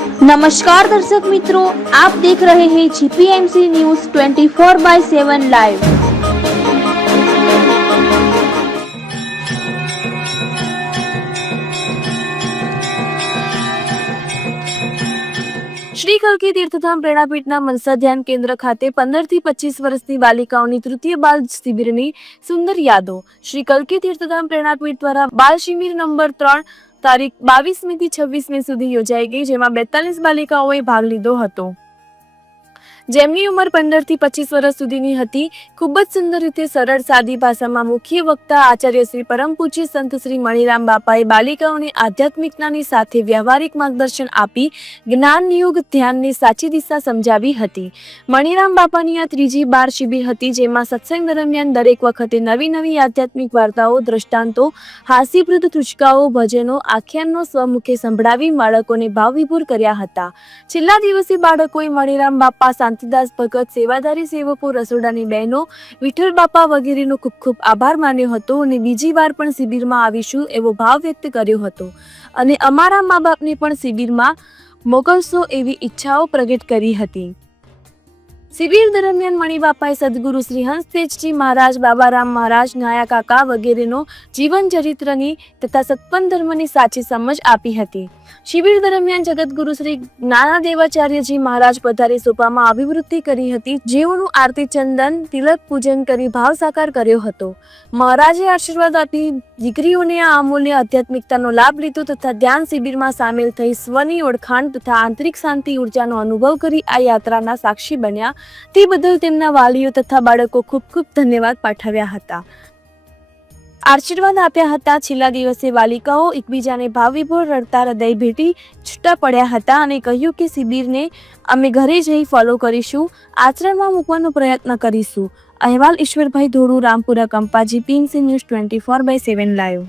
नमस्कार दर्शक मित्रों, आप देख रहे हैं जीपीएमसी न्यूज 24/7 लाइव। શ્રી કલ્કી તીર્થધામ પ્રેરણાપીઠના મનસા ધ્યાન કેન્દ્ર ખાતે 15 થી 25 વર્ષની બાલિકાઓની તૃતીય બાલ શિબિરની સુંદર યાદો। શ્રી કલ્કી તીર્થધામ પ્રેરણાપીઠ દ્વારા બાલ શિબિર નંબર 3 તારીખ 22મી થી 26 મે સુધી યોજાઈ ગઈ, જેમાં 42 બાલિકાઓએ ભાગ લીધો હતો, જેમની ઉંમર 15 થી 25 વર્ષ સુધીની હતી। ખૂબ જ સુંદર રીતે સરળ સાદી ભાષામાં મુખ્ય વક્તા આચાર્ય શ્રી પરમ પૂજ્ય સંત શ્રી મણિરામ બાપાએ બાલિકાઓને આધ્યાત્મિક જ્ઞાનની સાથે વ્યવહારિક માર્ગદર્શન આપી જ્ઞાન યોગ ધ્યાનની સાચી દિશા સમજાવી હતી। મણિરામ બાપાની આ ત્રીજી બાળ શિબિર હતી, જેમાં સત્સંગ દરમિયાન દરેક વખતે નવી નવી આધ્યાત્મિક વાર્તાઓ, દ્રષ્ટાંતો, હાસ્યપ્રદ ટૂચકાઓ, ભજનો, આખ્યાનનો સ્વમુખે સંભળાવી બાળકોને ભાવવિભોર કર્યા હતા। છેલ્લા દિવસે બાળકોએ મણિરામ બાપા, શાંતિદાસ ભગત, સેવાધારી સેવકો, રસોડાની બહેનો, વિઠ્ઠલ બાપા વગેરેનો ખૂબ ખૂબ આભાર માન્યો હતો અને બીજી વાર પણ શિબિરમાં આવીશું એવો ભાવ વ્યક્ત કર્યો હતો અને અમારા મા બાપને પણ શિબિરમાં મોકલશો એવી ઈચ્છાઓ પ્રગટ કરી હતી। શિબિર દરમિયાન મણિબાપાએ સદગુરુ શ્રી હંસતેજજી મહારાજ, બાબારામ મહારાજ, નાયા કાકા વગેરેનો જીવન ચરિત્રની તથા સત્પન ધર્મની સાચી સમજ આપી હતી। શિબિર દરમિયાન જગતગુરુ શ્રી જ્ઞાનદેવાચાર્યજી મહારાજ પધારી સોપામાં અભિવૃદ્ધિ કરી હતી, જેઓનું આરતી, ચંદન, તિલક પૂજન કરી ભાવ સાકાર કર્યો હતો। મહારાજે આશીર્વાદ આપી દીકરીઓને આ અમૂલ્ય આધ્યાત્મિકતાનો લાભ લીધો તથા ધ્યાન શિબિરમાં સામેલ થઈ સ્વની ઓળખાણ તથા આંતરિક શાંતિ ઉર્જાનો અનુભવ કરી આ યાત્રાના સાક્ષી બન્યા। તે બદલ તેમના વાલીઓ તથા બાળકો ખૂબ ખૂબ ધન્યવાદ પાઠવ્યા હતા, આશીર્વાદ આપ્યા હતા। છેલ્લા દિવસે બાલિકાઓ એકબીજાને ભાવવિભોર રડતા હૃદય ભેટી છૂટા પડ્યા હતા અને કહ્યું કે શિબિરને અમે ઘરે જઈ ફોલો કરીશું, આચરણમાં મૂકવાનો પ્રયત્ન કરીશું। અહેવાલ Ishwarbhai Dholu, Rampura, Kampa, GPMC news 24/7 live.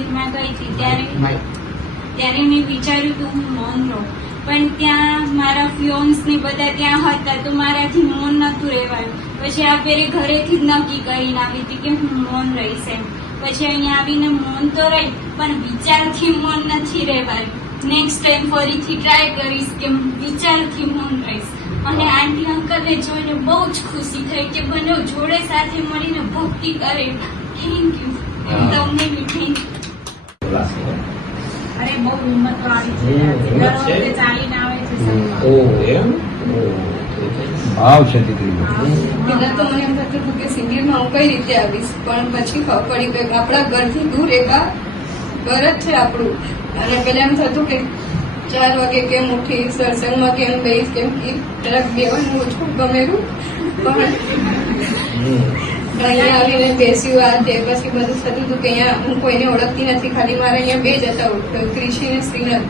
શિબિરમાં ગઈ હતી ત્યારે મેં વિચાર્યું કે હું મૌન રહું, પણ ત્યાં મારા ફ્યોન્સ ને બધા ત્યાં હતા તો મારાથી મૌન નતું રહેવાયું. પછી આ ફેરે ઘરેથી જ નક્કી કરીને આવી હતી કે હું મૌન રહીશ એમ. પછી અહીંયા આવીને મૌન તો રહી પણ વિચારથી મૌન નથી રહેવાયું. નેક્સ્ટ ટાઈમ ફરીથી ટ્રાય કરીશ કે વિચારથી મૌન રહીશ. અને આંટી અંકલને જોઈને બહુ જ ખુશી થઈ કે બંને જોડે સાથે મળીને ભક્તિ કરે. Thank you. તમને બી થેન્ક યુ. અરે બહુ હિંમત વાળી છે, દર વખતે ચાલીને આવે છે. ભાવ છે દીકરી. પેલા તો મને એમ થતું હતું કે શિબિરમાં હું કઈ રીતે આવીશ, પણ પછી ખબર પડી કે આપણા ઘરથી દૂર એક આ ઘર જ છે આપણું. અને પેલા એમ થતું કે 4 વાગે કેમ ઉઠી, સત્સંગમાં કેમ બેહીશ, કેમ કે જરાક બેવાનું ઓછું ગમેલું. પણ અહીંયા આવીને બેસ્યું આ તે પછી બધું થતું હતું કે અહીંયા હું કોઈને ઓળખતી નથી, ખાલી મારે અહીંયા 2 જ હતા, ક્રિશી અને શ્રીનાથ.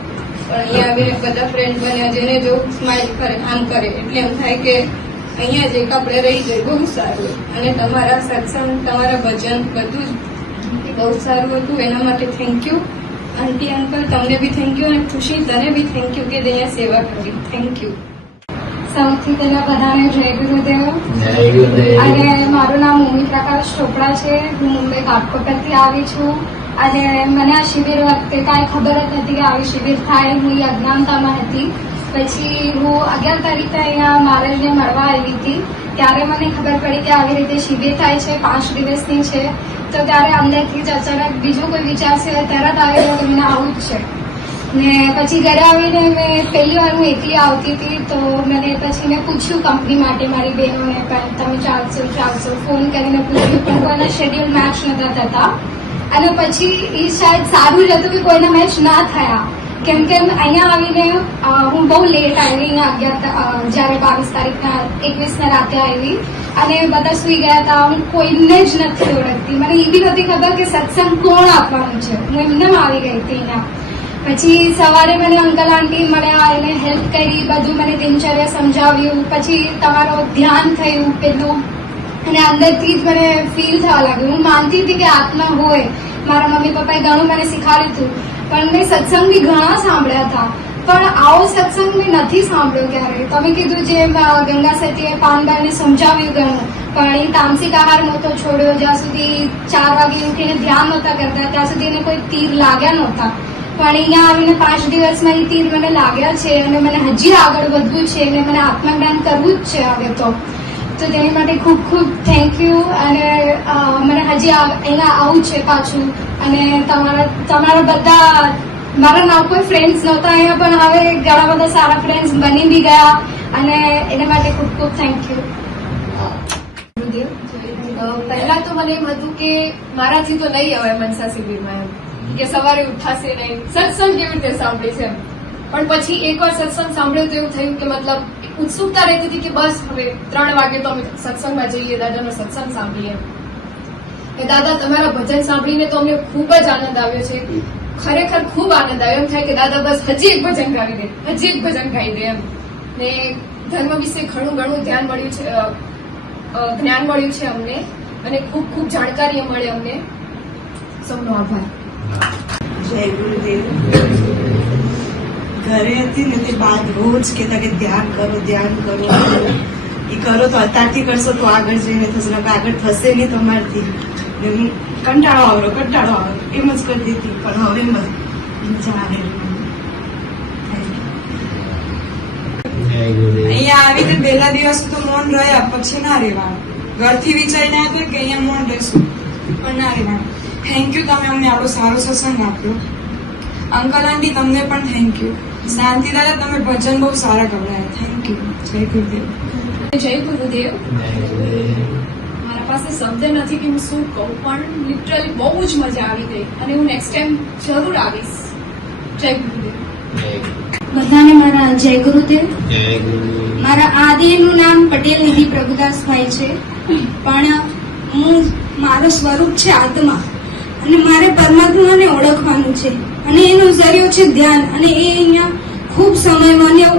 પણ અહીંયા આવીને બધા ફ્રેન્ડ બન્યા, જેને જો સ્માઇલ કરે આમ કરે એટલે એમ થાય કે અહીંયા જ એક આપણે રહી જઈએ. બહુ સારું. અને તમારા સત્સંગ, તમારા ભજન બધું જ બહુ સારું હતું. એના માટે થેન્ક યુ. આંટી અંકલ તમને બી થેન્ક યુ, અને ખુશી તને બી થેન્ક યુ કે અહીંયા સેવા કરી. Thank you. સૌથી પહેલા બધાને જય ગુરુદેવ. અને મારું નામ ઉમી પ્રકાશ ચોપડા છે. હું મુંબઈ કાટકોટરથી આવી છું. અને મને આ શિબિર વખતે કાંઈ ખબર જ નથી કે આવી શિબિર થાય. હું એ અજ્ઞાનતામાં હતી. પછી હું 11 તારીખે અહીંયા મહારાજને મળવા આવી હતી. ત્યારે મને ખબર પડી કે આવી રીતે શિબિર થાય છે, 5 દિવસની છે. તો ત્યારે અંદરથી જ અચાનક બીજો કોઈ વિચાર છે તરત આવેલો કે મને આવું જ છે. ને પછી ઘરે આવીને મેં પહેલી વાર હું એકલી આવતી હતી, તો મને પછી મેં પૂછ્યું કંપની માટે મારી બહેનોને, પણ તમે ચાલશો ફોન કરીને પૂછ્યું, પણ કોઈના શેડ્યુલ મેચ નતા થતા. અને પછી એ શાયદ સારું જ હતું કે કોઈના મેચ ના થયા, કેમ કે અહીંયા આવીને હું બહુ લેટ આવી. અહીંયા 11 જ્યારે 22 તારીખના 21ના રાતે આવી અને બધા સુઈ ગયા હતા. હું કોઈને જ નથી ઓળખતી. મને એ બી નથી ખબર કે સત્સંગ કોણ આપવાનું છે. હું એમને આવી ગઈ હતી અહીંયા. પછી સવારે મને અંકલ આંટી મળ્યા, એને હેલ્પ કરી, બધું મને દિનચર્યા સમજાવ્યું. પછી તમારું ધ્યાન થયું પેલું, અને અંદરથી જ મને ફીલ થવા લાગ્યું. હું માનતી હતી કે આત્મા હોય. મારા મમ્મી પપ્પાએ ઘણું મને શીખવાડ્યું હતું, પણ મેં સત્સંગ બી ઘણા સાંભળ્યા હતા, પણ આવો સત્સંગ મેં નથી સાંભળ્યો ક્યારેય. તમે કીધું જેમ ગંગા સતીએ પાનબાઈને સમજાવ્યું ઘણું, પણ એ તામસિક આહાર નહોતો છોડ્યો. જ્યાં સુધી 4 વાગે ઉઠીને ધ્યાન નહોતા કરતા ત્યાં સુધી એને કોઈ તીર લાગ્યા નહોતા. પણ અહીંયા આવીને 5 દિવસમાં એ તીર મને લાગ્યા છે, અને મને હજી આગળ વધવું છે, અને મને આત્મજ્ઞાન કરવું જ છે હવે તો તેની માટે ખૂબ ખૂબ થેન્ક યુ. અને મને હજી અહીંયા આવું છે પાછું. અને તમારા બધા, મારા નામ કોઈ ફ્રેન્ડ્સ નહોતા અહીંયા, પણ હવે ઘણા બધા સારા ફ્રેન્ડ્સ બની બી ગયા, અને એના માટે ખૂબ ખૂબ થેન્ક યુ. પહેલા તો મને એમ હતું કે મારાથી તો નહીં આવે મનસા શિબિરમાં, એમ કે સવારે ઉઠાશે નહીં, સત્સંગ કેવી રીતે સાંભળે છે. પણ પછી એકવાર સત્સંગ સાંભળ્યો તો એવું થયું કે મતલબ ઉત્સુકતા રહેતી હતી કે બસ હવે 3 વાગે તો અમે સત્સંગમાં જઈએ, દાદાનો સત્સંગ સાંભળીએ. કે દાદા તમારા ભજન સાંભળીને તો અમને ખૂબ જ આનંદ આવ્યો છે. ખરેખર ખૂબ આનંદ આવ્યો. એમ થાય કે દાદા બસ હજી એક ભજન ગાવી દે, હજી એક ભજન ગાઈ દે એમ. ને ધર્મ વિશે ઘણું ધ્યાન મળ્યું છે, જ્ઞાન મળ્યું છે અમને, અને ખૂબ ખૂબ જાણકારી મળે અમને. સૌનો આભાર. જય ગુરુદેવ. ઘરે હતી ને તે બાદ રોજ કહેતા કે ધ્યાન કરો એ કરો તો અત્યારથી કરશો તો આગળ જઈને થશે, આગળ થશે નહીં તમારથી. કંટાળો આવ્યો એમ જ કરી દેતી, પણ હવે મજા આવે. અહીંયા આવીને પહેલા દિવસ તો મૌન રહ્યા, પછી ના રહેવાનું. ઘરથી વિચારીને આવ્યો કે અહીંયા મૌન રહેશું, પણ ના રહેવાનું. થેન્ક યુ, તમે અમને આપણો સારો સત્સંગ આપ્યો. અંકલ આંટી તમને પણ થેન્ક યુ. શાંતિ દાદા તમે ભજન બહુ સારા ગવડાયા. Thank you. જય ગુરુદેવ. જય ગુરુદેવ. મારા પાસે શબ્દ નથી કે હું શું કહું, પણ લિટરલી બહુ જ મજા આવી ગઈ, અને હું નેક્સ્ટ ટાઈમ જરૂર આવીશ. જય ગુરુદેવ. બધાને મારા જય ગુરુદેવ. મારા આદેનું નામ પટેલ નિધિ પ્રભુદાસભાઈ છે, પણ મારો સ્વરૂપ છે આત્મા, અને મારે પરમાત્માને ઓળખવાનું છે, અને એનો જરિયો છે ધ્યાન. અને એ અહીંયા ખૂબ સમય બન્યો,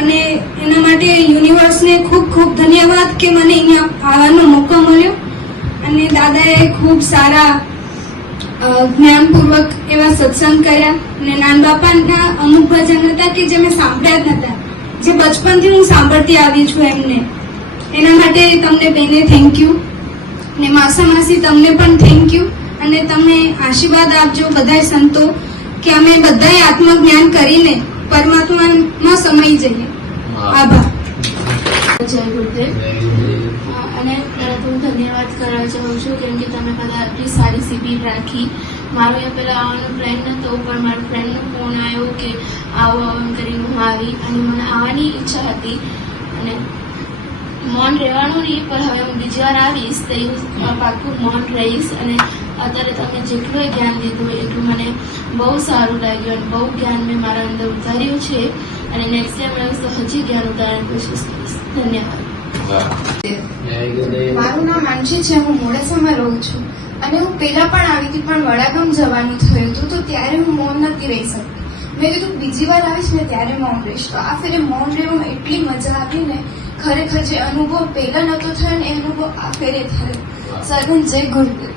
અને એના માટે યુનિવર્સને ખૂબ ખૂબ ધન્યવાદ કે મને અહીંયા આવવાનો મોકો મળ્યો. અને દાદાએ ખૂબ સારા જ્ઞાનપૂર્વક એવા સત્સંગ કર્યા અને નાન બાપાના અમુક ભજન હતા કે જે મેં સાંભળ્યા જ નતા, જે બચપનથી હું સાંભળતી આવી છું એમને. એના માટે તમને બેને થેન્ક યુ, ને માસા માસી તમને પણ થેન્ક યુ. અને તમે આશીર્વાદ આપજો બધાય સંતો કે અમે બધાય આત્મજ્ઞાન કરીને પરમાત્મામાં સમાઈ જઈએ. આભાર. જય ગુરુદેવ. અને હું ધન્યવાદ કરવા ચાહું છું કેમ કે તમે બધા આટલી સારી શિબિર રાખી. મારો અહીંયા પહેલાં આવવાનો પ્લાન નહોતો, પણ મારા ફ્રેન્ડનો ફોન આવ્યો કે આવો આવો એમ કરીને હું આવી અને મને આવવાની ઈચ્છા હતી. અને મૌન રહેવાનું નહીં, પણ હવે હું બીજી વાર આવીશ તો હું પાક્કું મૌન રહીશ. અને અત્યારે તમે જેટલું જ્ઞાન દીધું એટલું મને બહુ સારું લાગ્યું અને બહુ જ્ઞાન મેં મારા અંદર ઉતાર્યું છે. અને નેક્સ્ટ ટાઈમ આવીશ તો હજી જ્ઞાન ઉતારવાની કોશિશ કરીશ. ધન્યવાદ. મારું નામ માનસી છે, હું મોડાસામાં રહું છું અને હું પહેલા પણ આવી હતી, પણ વડાગામ જવાનું થયું હતું તો ત્યારે હું મૌન નથી રહી શકતી. મેં કીધું બીજી વાર આવીશ ને ત્યારે મૌન રહીશ. તો આ ફેરે મૌન રહેવામાં એટલી મજા આવી ને, ખરેખર જે અનુભવ પહેલા નહોતો થયો ને એ અનુભવ આ ફેરે થયો. સર્વન જય ગુરુદેવ.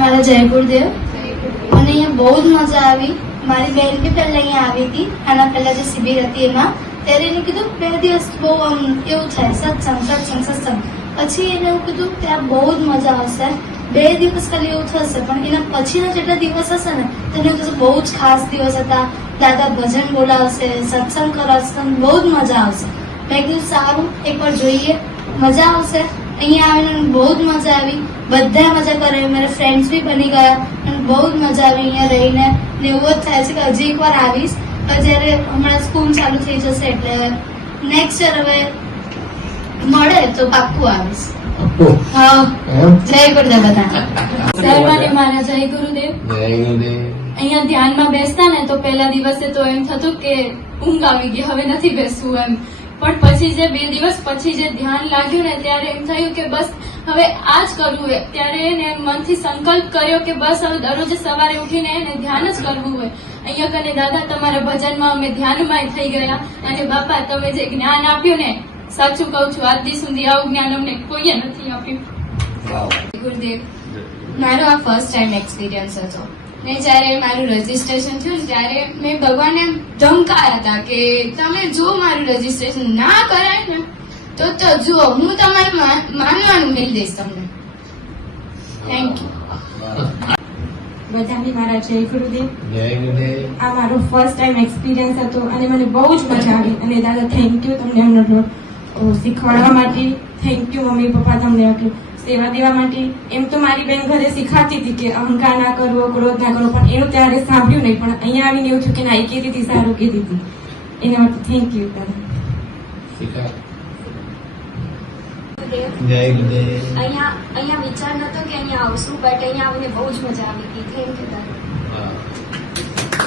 મારા જય ગુરુદેવ. મને અહીંયા બહુ જ મજા આવી. મારી બહેન બી પહેલા અહીંયા આવી હતી, આના પહેલા જે શિબિર હતી એમાં. ત્યારે એને કીધું 2 દિવસ બહુ આમ એવું થાય સત્સંગ. પછી એને એવું કીધું કે આ બહુ જ મજા આવશે, 2 દિવસ ખાલી એવું થશે, પણ એના પછીના જેટલા દિવસ હશે ને તેને બહુ જ ખાસ દિવસ હતા. દાદા ભજન બોલાવશે, સત્સંગ કરાવશે, બહુ જ મજા આવશે. મેં કીધું સારું એકવાર જોઈએ, મજા આવશે. અહીંયા આવીને બહુ જ મજા આવી, બધા મજા કરે, મારા ફ્રેન્ડ્સ બી બની ગયા અને બહુ જ મજા આવી અહીંયા રહીને. ને એવું જ થાય છે કે હજી એકવાર આવીશ, પણ જ્યારે હમણાં સ્કૂલ ચાલુ થઈ જશે એટલે નેક્સ્ટ યર હવે મળે તો પાક્કું આવીશ. હા, જય ગુરુદેવ બધા. સર્વને મારા જય ગુરુદેવ. અહીંયા ધ્યાનમાં બેસતા ને તો પહેલા દિવસે તો એમ થતું કે ઊંઘ આવી ગઈ, હવે નથી બેસવું એમ. પણ પછી જે 2 દિવસ પછી જે ધ્યાન લાગ્યું ને ત્યારે એમ થયું કે બસ હવે આ જ કરવું હોય. ત્યારે એને મનથી સંકલ્પ કર્યો કે બસ હવે દરરોજ સવારે ઉઠીને એને ધ્યાન જ કરવું હોય. અહીંયા કને દાદા તમારા ભજનમાં અમે ધ્યાનમાં થઈ ગયા. અને બાપા તમે જે જ્ઞાન આપ્યું ને, સાચું કહું છું આજ દી સુધી આવું જ્ઞાન અમને કોઈએ નથી આપ્યું. ગુરુદેવ, મારો આ ફર્સ્ટ ટાઈમ એક્સપિરિયન્સ હતો ને જ્યારે મારું રજીસ્ટ્રેશન થયું ને ત્યારે મેં ભગવાનને ધમકાયા હતા કે તમે જો મારું રજીસ્ટ્રેશન ના કરાય ને તો જુઓ હું તમારું માનવાનું મેળ દઈશ તમને. Thank you. બધાને મારા જય ગુરુદેવ. જય ગુરુદેવ. આ મારો ફર્સ્ટ ટાઈમ એક્સપિરિયન્સ હતો અને મને બહુ જ મજા આવી. અને દાદા થેન્ક યુ તમને એમનો શીખવાડવા માટે. થેન્ક યુ મમ્મી પપ્પા તમને આટલું સેવા દેવા માટે. એમ તો મારી બેન ઘરે શીખાતી હતી કે અહંકાર ના કરવો, ક્રોધ ના કરવો, પણ એનું ત્યારે સાંભળ્યું નહીં. પણ અહીંયા આવીને એવું થયું કે ના, એ કીધી હતી સારું કીધી હતી. એના માટે થેન્ક યુ દાદા. જય ગુરુદેવ. અહીંયા વિચાર નતો કે અહીંયા આવશું, બટ અહીંયા આવીને બહુ જ મજા આવી ગઈ. થેન્ક યુ દાદા.